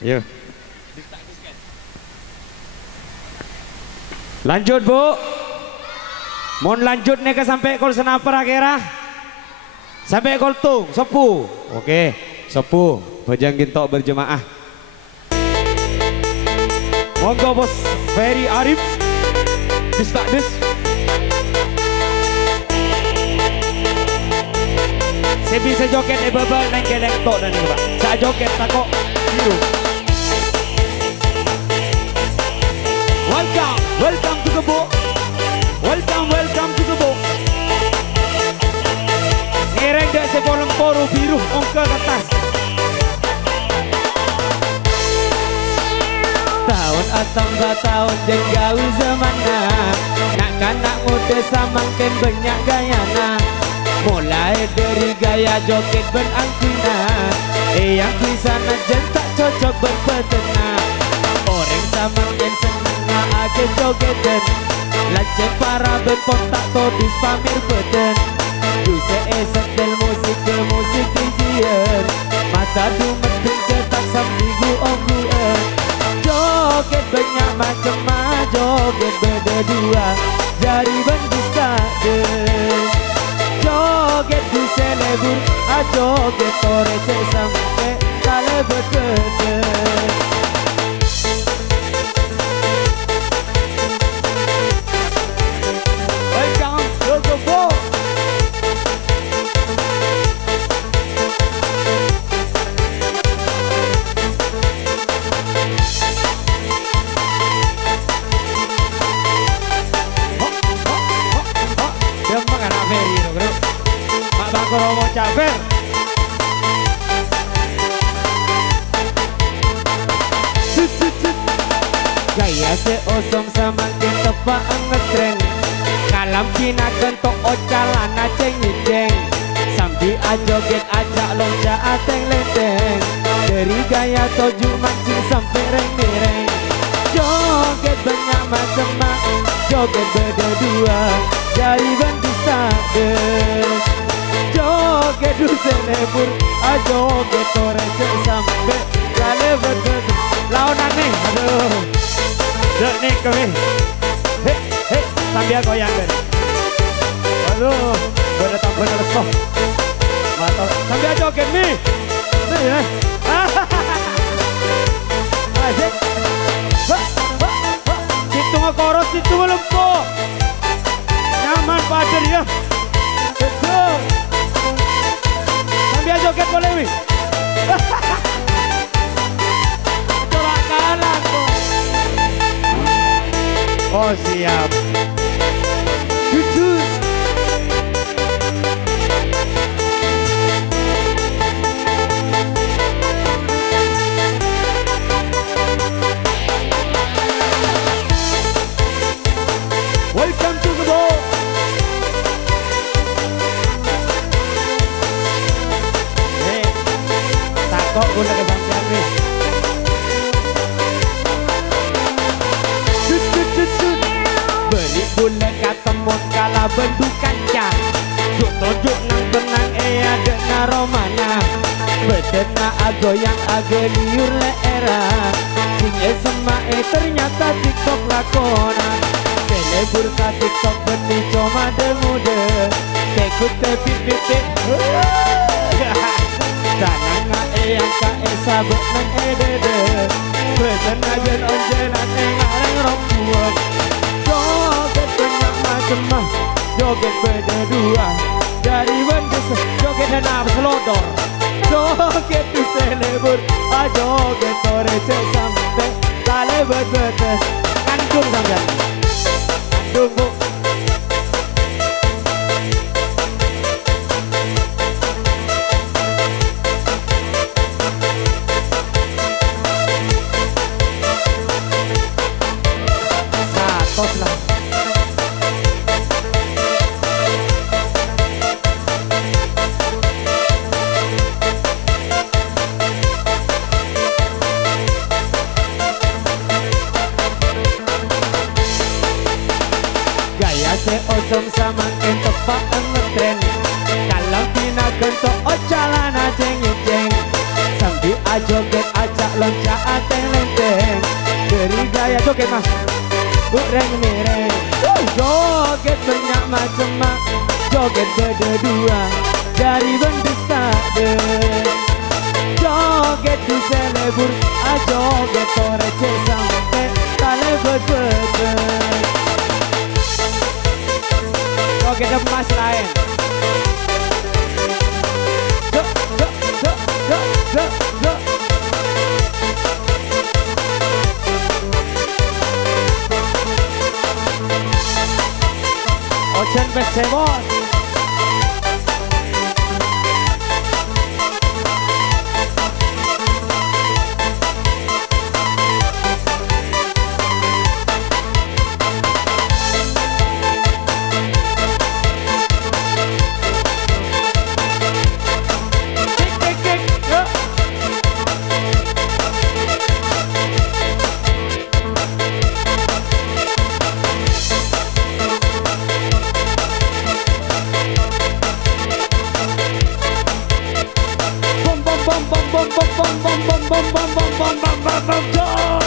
Yo. Lanjut Bu. Mohon lanjut nih ke sampai kol senaper akhirnya. Sampai kol tung, sepu. Oke, sepu. Bajang gintok berjemaah. Monggo Bos Ferry Arif. Bisa des. Saya bisa joget bebel neng kedeng tok dan ini Pak. Saya joget takok biru. Welcome to Kebo. Welcome to Kebo. Ngereng dek sepolong poru biru ongke ke atas. Tahun atau 2 tahun jenggau zamana. Nak kanak muda samangken banyak gayana. Mulai dari gaya joget berangkina. Yang di sana jen tak cocok berpetena. Orang samangken seneng age jogetan. Lajeng para bepon tak todis pamir beden. Duse esek del musik ke musik dijian. Mata du medeng ketak sambigu ongguan. Joget banyak macam joget beda dua. Jari bendista deh. Joget du selebur joget tore sampai kale beda. Romo Caber. Gaya seosong samakin tepak ngetren. Kalam kina kentok ocalana ceng-ceng. Sambil ajoget ajak lonca ateng lenteng. Dari gaya toju mancing sampai reng-reng. Joget banyak macam joget beda dua. Jari bandista deh. Joget du selebur joget tore sampai kale betul lawan aneh aduh dek nih kami hei sambil goyang deh aduh beretap bener soh mata sambil joget nih ya asik situ ngekoros situ lempo nyaman pader ya betul. Sambil joget boleh wih. Coba kalah kok. Oh siap. Jujur. Welcome to the ball. Kok guna kebangsaan nih. Beli bulan ketemu kala bendu kaca. Tunjuk nang benang ada naromana. Bedena agoyang liur le era. Sing SMA ternyata TikTok lakona. Selebur ka TikTok benih cuma demude. Tekut tepit-pitik. Dananga yang sabuk nang edede. Beten ajen onjelan ngareng rombuan. Joget banyak macam joget beda dua. Dari wendes joget dan selodor. Joget di selebur joget tore sampai kale betes. Kandung sampean. Kandung Bu. joget mas. Reng nih reng. Joget banyak macam mak. Joget berdua dari bendestade. Joget du selebur. Joget torece sampai tale berdebet. Joget emas lain. Ocean Besemon. Bom bom bom bom bom bom bom bom bom bom bom bom bom bom.